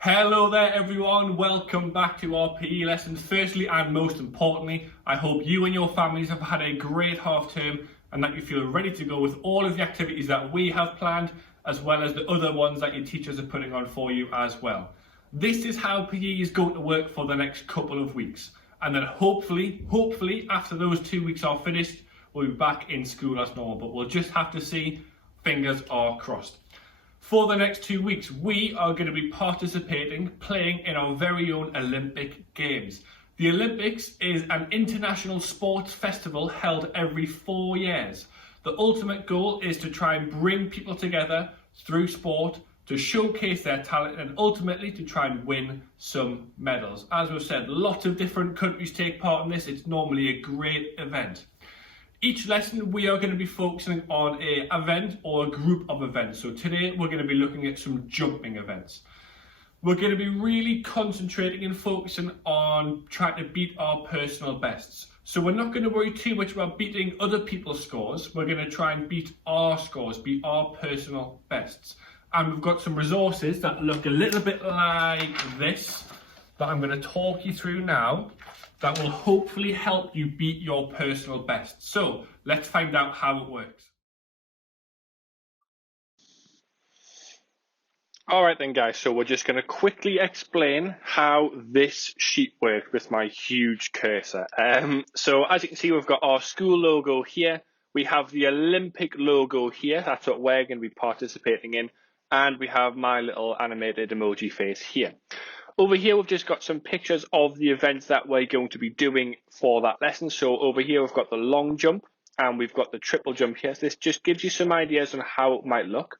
Hello there everyone, welcome back to our PE lessons. Firstly and most importantly, I hope you and your families have had a great half term and that you feel ready to go with all of the activities that we have planned, as well as the other ones that your teachers are putting on for you as well. This is how PE is going to work for the next couple of weeks. And then hopefully after those 2 weeks are finished, we'll be back in school as normal, but we'll just have to see. Fingers are crossed. For the next 2 weeks, we are going to be playing in our very own Olympic Games. The Olympics is an international sports festival held every 4 years. The ultimate goal is to try and bring people together through sport to showcase their talent and ultimately to try and win some medals. As we've said, lots of different countries take part in this. It's normally a great event. Each lesson we are going to be focusing on an event or a group of events. So today we're going to be looking at some jumping events. We're going to be really concentrating and focusing on trying to beat our personal bests. So we're not going to worry too much about beating other people's scores. We're going to try and beat our scores, beat our personal bests. And we've got some resources that look a little bit like this that I'm going to talk you through now, that will hopefully help you beat your personal best. So let's find out how it works. All right then guys, so we're just going to quickly explain how this sheet works with my huge cursor. So as you can see, we've got our school logo here. We have the Olympic logo here. That's what we're going to be participating in. And we have my little animated emoji face here. Over here, we've just got some pictures of the events that we're going to be doing for that lesson. So over here, we've got the long jump and we've got the triple jump here. So this just gives you some ideas on how it might look.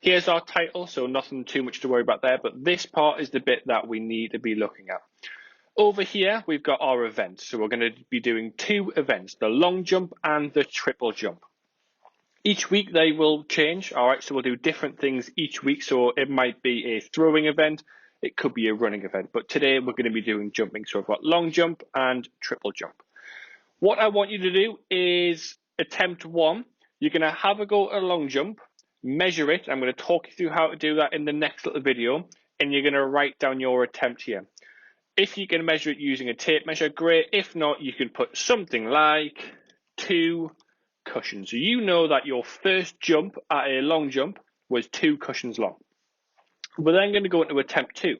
Here's our title, so nothing too much to worry about there, but this part is the bit that we need to be looking at. Over here, we've got our events. So we're going to be doing 2 events, the long jump and the triple jump. Each week they will change, all right, so we'll do different things each week. So it might be a throwing event, it could be a running event, but today we're going to be doing jumping. So I've got long jump and triple jump. What I want you to do is attempt 1. You're going to have a go at a long jump, measure it. I'm going to talk you through how to do that in the next little video, and you're going to write down your attempt here. If you can measure it using a tape measure, great. If not, you can put something like 2 cushions. So you know that your first jump at a long jump was 2 cushions long. We're then going to go into attempt 2,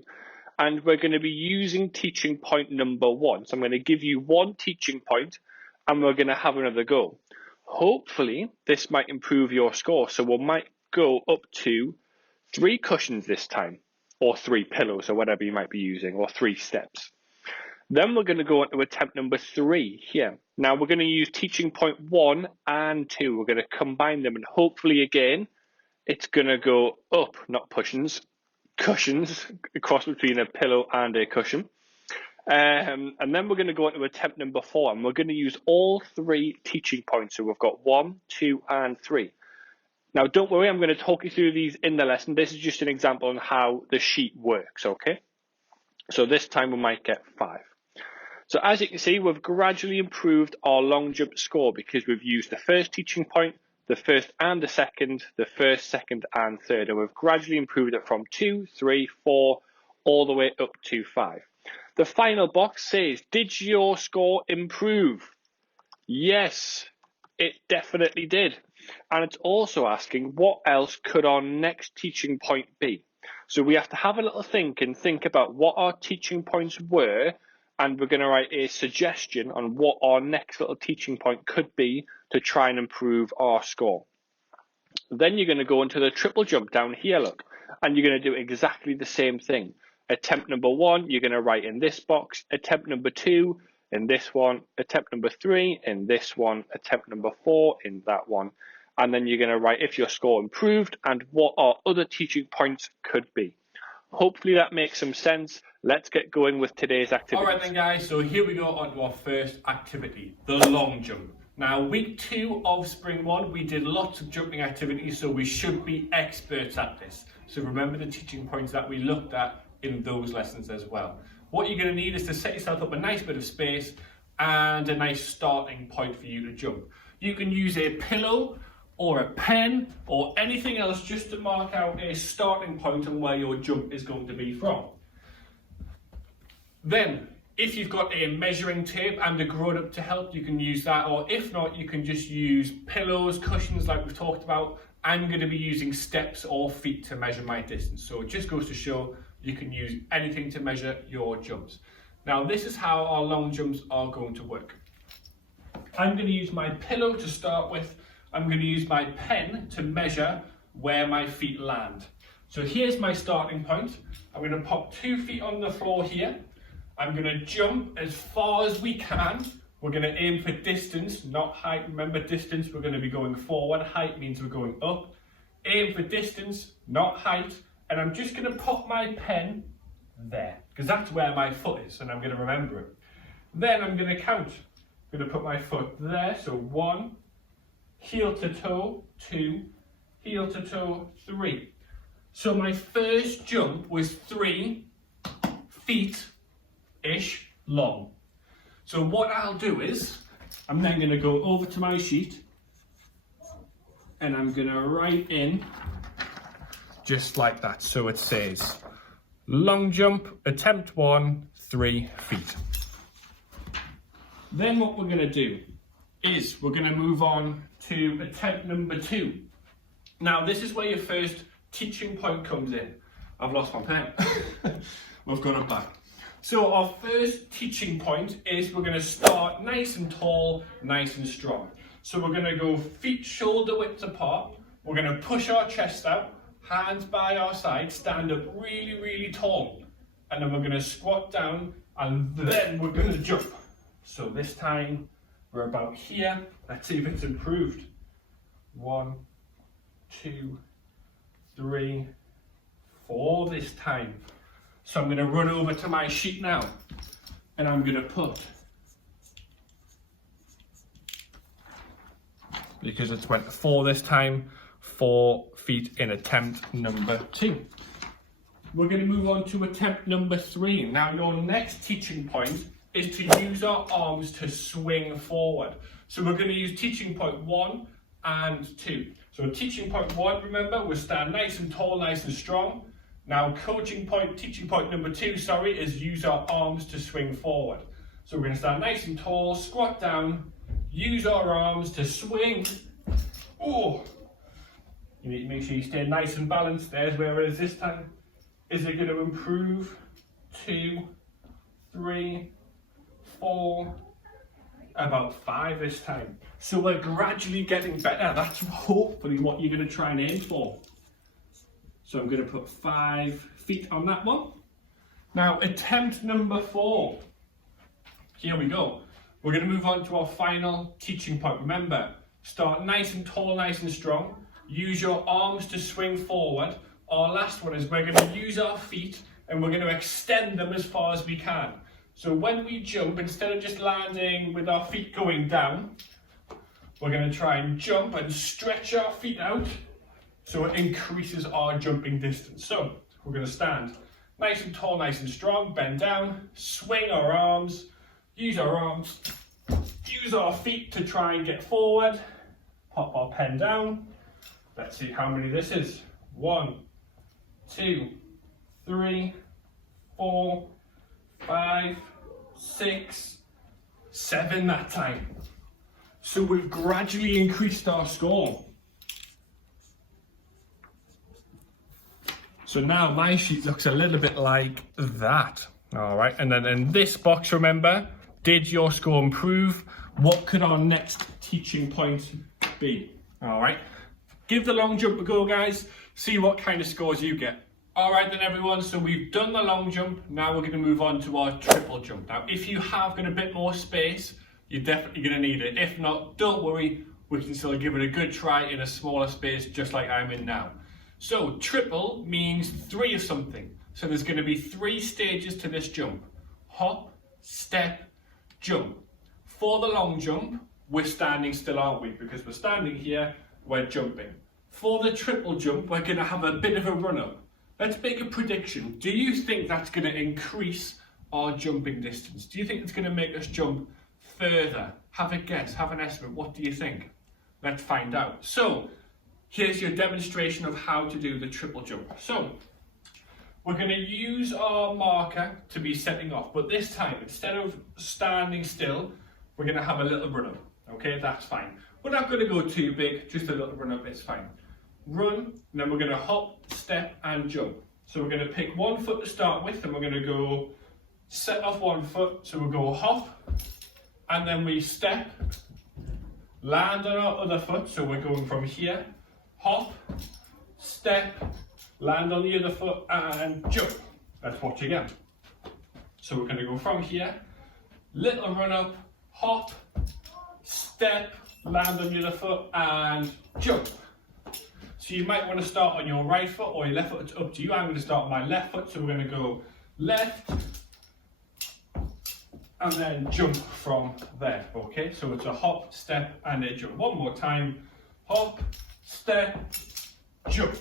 and we're going to be using teaching point number 1. So I'm going to give you 1 teaching point, and we're going to have another go. Hopefully, this might improve your score. So we might go up to 3 cushions this time, or 3 pillows, or whatever you might be using, or 3 steps. Then we're going to go on to attempt number 3 here. Now we're going to use teaching point 1 and 2. We're going to combine them, and hopefully again, it's going to go up, not cushions, a cross between a pillow and a cushion. And then we're going to go on to attempt number 4, and we're going to use all 3 teaching points. So we've got 1, 2, and 3. Now, don't worry, I'm going to talk you through these in the lesson. This is just an example on how the sheet works, okay? So this time we might get 5. So as you can see, we've gradually improved our long jump score because we've used the first teaching point, the first and the second, the first, second, and third. And we've gradually improved it from 2, 3, 4, all the way up to 5. The final box says, did your score improve? Yes, it definitely did. And it's also asking, what else could our next teaching point be? So we have to have a little think and think about what our teaching points were, and we're going to write a suggestion on what our next little teaching point could be to try and improve our score. Then you're going to go into the triple jump down here, look, and you're going to do exactly the same thing. Attempt number 1, you're going to write in this box. Attempt number 2 in this one. Attempt number 3 in this one. Attempt number 4 in that one. And then you're going to write if your score improved and what our other teaching points could be. Hopefully that makes some sense. Let's get going with today's activity. All right then guys, so here we go on to our first activity, the long jump. Now week 2 of spring 1, we did lots of jumping activities, so we should be experts at this. So remember the teaching points that we looked at in those lessons as well. What you're going to need is to set yourself up a nice bit of space and a nice starting point for you to jump. You can use a pillow or a pen or anything else just to mark out a starting point and where your jump is going to be from. Then, if you've got a measuring tape and a grown-up to help, you can use that, or if not, you can just use pillows, cushions like we've talked about. I'm going to be using steps or feet to measure my distance. So it just goes to show you can use anything to measure your jumps. Now this is how our long jumps are going to work. I'm going to use my pillow to start with. I'm going to use my pen to measure where my feet land. So here's my starting point. I'm going to pop 2 feet on the floor here. I'm going to jump as far as we can. We're going to aim for distance, not height. Remember, distance, we're going to be going forward. Height means we're going up. Aim for distance, not height. And I'm just going to pop my pen there, because that's where my foot is, and I'm going to remember it. Then I'm going to count. I'm going to put my foot there, so 1, heel to toe, 2, heel to toe, 3. So my first jump was 3 feet-ish long. So what I'll do is, I'm then going to go over to my sheet and I'm going to write in just like that. So it says, long jump, attempt 1, 3 feet. Then what we're going to do is we're going to move on to attempt number 2. Now this is where your first teaching point comes in. I've lost my pen. We've got it back. So our first teaching point is we're going to start nice and tall, nice and strong. So we're going to go feet shoulder width apart. We're going to push our chest out, hands by our side, stand up really, really tall. And then we're going to squat down and then we're going to jump. So this time we're about here. Let's see if it's improved. 1, 2, 3, 4 this time. So I'm going to run over to my sheet now and I'm going to put, because it's went 4 this time, 4 feet in attempt number 2. We're going to move on to attempt number 3. Now your next teaching point is to use our arms to swing forward. So we're going to use teaching point 1 and 2. So teaching point 1, remember, we'll stand nice and tall, nice and strong. Now teaching point number 2, is use our arms to swing forward. So we're going to stand nice and tall, squat down, use our arms to swing. Oh, you need to make sure you stay nice and balanced. There's where it is this time. Is it going to improve? 2, 3, 4, about 5 this time. So we're gradually getting better. That's hopefully what you're going to try and aim for. So I'm going to put 5 feet on that one. Now attempt number 4. Here we go. We're going to move on to our final teaching point. Remember, start nice and tall, nice and strong. Use your arms to swing forward. Our last one is we're going to use our feet and we're going to extend them as far as we can. So when we jump, instead of just landing with our feet going down, we're going to try and jump and stretch our feet out so it increases our jumping distance. So we're going to stand nice and tall, nice and strong, bend down, swing our arms, use our feet to try and get forward, pop our pen down. Let's see how many this is. 1, 2, 3, 4, 5, 6, 7 that time. So we've gradually increased our score. So now my sheet looks a little bit like that. All right, and then in this box, remember, did your score improve? What could our next teaching point be? All right, give the long jump a go, guys. See what kind of scores you get. All right then, everyone, so we've done the long jump. Now we're going to move on to our triple jump. Now, if you have got a bit more space, you're definitely going to need it. If not, don't worry, we can still give it a good try in a smaller space, just like I'm in now. So triple means 3 of something. So there's going to be 3 stages to this jump. Hop, step, jump. For the long jump, we're standing still, aren't we? Because we're standing here, we're jumping. For the triple jump, we're going to have a bit of a run up. Let's make a prediction. Do you think that's going to increase our jumping distance? Do you think it's going to make us jump further? Have a guess, have an estimate. What do you think? Let's find out. So here's your demonstration of how to do the triple jump. So we're going to use our marker to be setting off, but this time, instead of standing still, we're going to have a little run up. Okay, that's fine. We're not going to go too big, just a little run up, it's fine. Run, and then we're going to hop, step, and jump. So we're going to pick one foot to start with, and we're going to go set off one foot. So we'll go hop, and then we step, land on our other foot. So we're going from here, hop, step, land on the other foot, and jump. Let's watch again. So we're going to go from here, little run up, hop, step, land on the other foot, and jump. So you might want to start on your right foot or your left foot, it's up to you. I'm going to start on my left foot, so we're going to go left, and then jump from there, okay? So it's a hop, step, and a jump. One more time, hop, step, jump.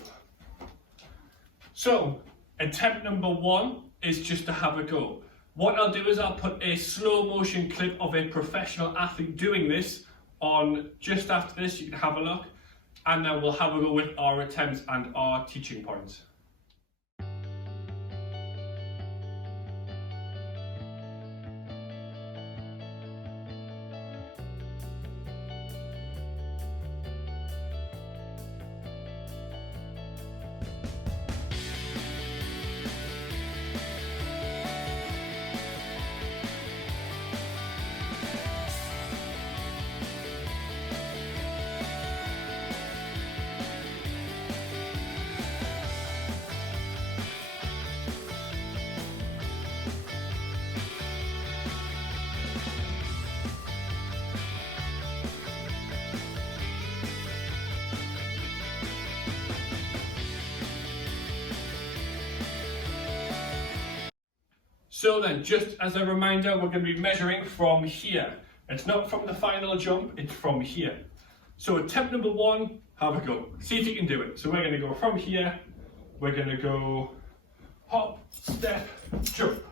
So attempt number 1 is just to have a go. What I'll do is I'll put a slow motion clip of a professional athlete doing this on just after this. You can have a look, and then we'll have a go with our attempts and our teaching points. So then, just as a reminder, we're going to be measuring from here. It's not from the final jump, it's from here. So attempt number 1, have a go. See if you can do it. So we're going to go from here, we're going to go hop, step, jump.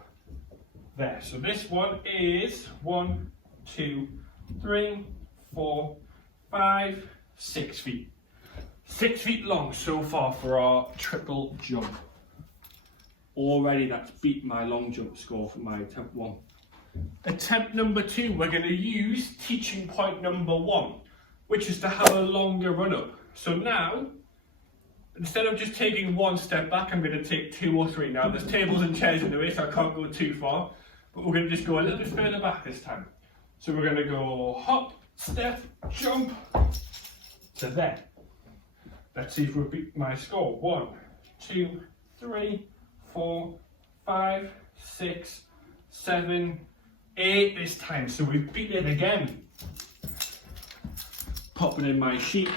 There. So this one is 1, 2, 3, 4, 5, 6 feet. 6 feet long so far for our triple jump. Already that's beat my long jump score for my attempt 1. Attempt number 2, we're going to use teaching point number 1, which is to have a longer run up. So now, instead of just taking 1 step back, I'm going to take 2 or 3. Now there's tables and chairs in the way, so I can't go too far, but we're going to just go a little bit further back this time. So we're going to go hop, step, jump to there. Let's see if we beat my score. 1, 2, 3, 4, 5, 6, 7, 8 this time. So we've beat it again. Pop it in my sheet.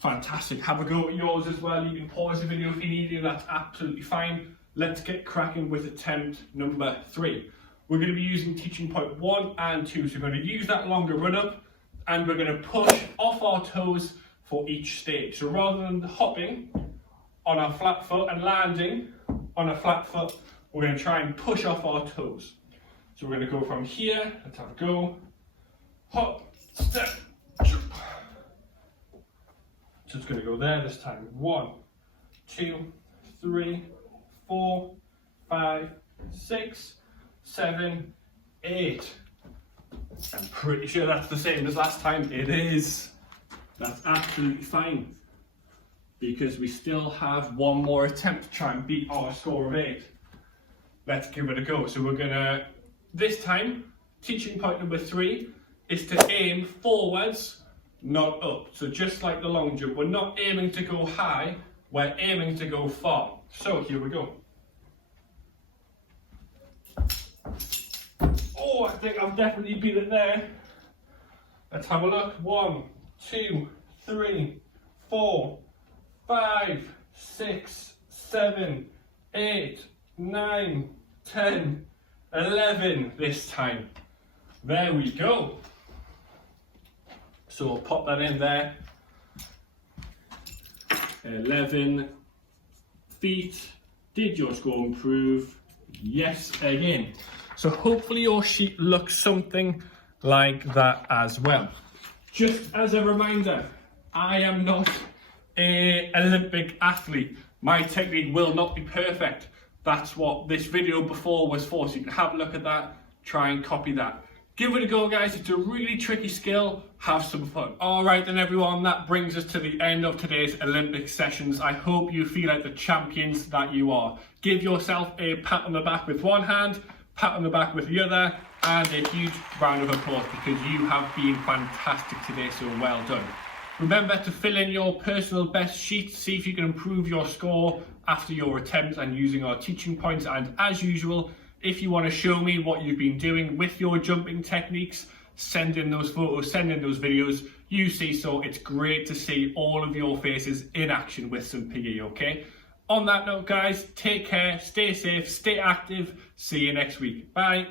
Fantastic. Have a go at yours as well. You can pause the video if you need to. That's absolutely fine. Let's get cracking with attempt number 3. We're going to be using teaching point 1 and 2. So we're going to use that longer run up, and we're going to push off our toes for each stage. So rather than hopping on our flat foot and landing on a flat foot, we're going to try and push off our toes. So we're going to go from here, let's have a go, hop, step, jump. So it's going to go there this time. 1, 2, 3, 4, 5, 6, 7, 8. I'm pretty sure that's the same as last time. It is. That's absolutely fine, because we still have 1 more attempt to try and beat our score of 8. Let's give it a go. So we're gonna, this time, teaching point number 3 is to aim forwards, not up. So just like the long jump, we're not aiming to go high, we're aiming to go far. So here we go. Oh, I think I've definitely beat it there. Let's have a look. 1, 2, 3, 4, 5, 6, 7, 8, 9, 10, 11 this time. There we go. So we'll pop that in there. 11 feet. Did your score improve? Yes, again. So hopefully your sheet looks something like that as well. Just as a reminder, I am not an Olympic athlete. My technique will not be perfect. That's what this video before was for, so you can have a look at that, try and copy that. Give it a go, guys. It's a really tricky skill. Have some fun. All right then, everyone, that brings us to the end of today's Olympic sessions. I hope you feel like the champions that you are. Give yourself a pat on the back with one hand, pat on the back with the other, and a huge round of applause because you have been fantastic today, so well done. Remember to fill in your personal best sheet, see if you can improve your score after your attempts and using our teaching points. And as usual, if you want to show me what you've been doing with your jumping techniques, send in those photos, send in those videos. You see, so it's great to see all of your faces in action with some PE, okay? On that note, guys, take care, stay safe, stay active. See you next week. Bye.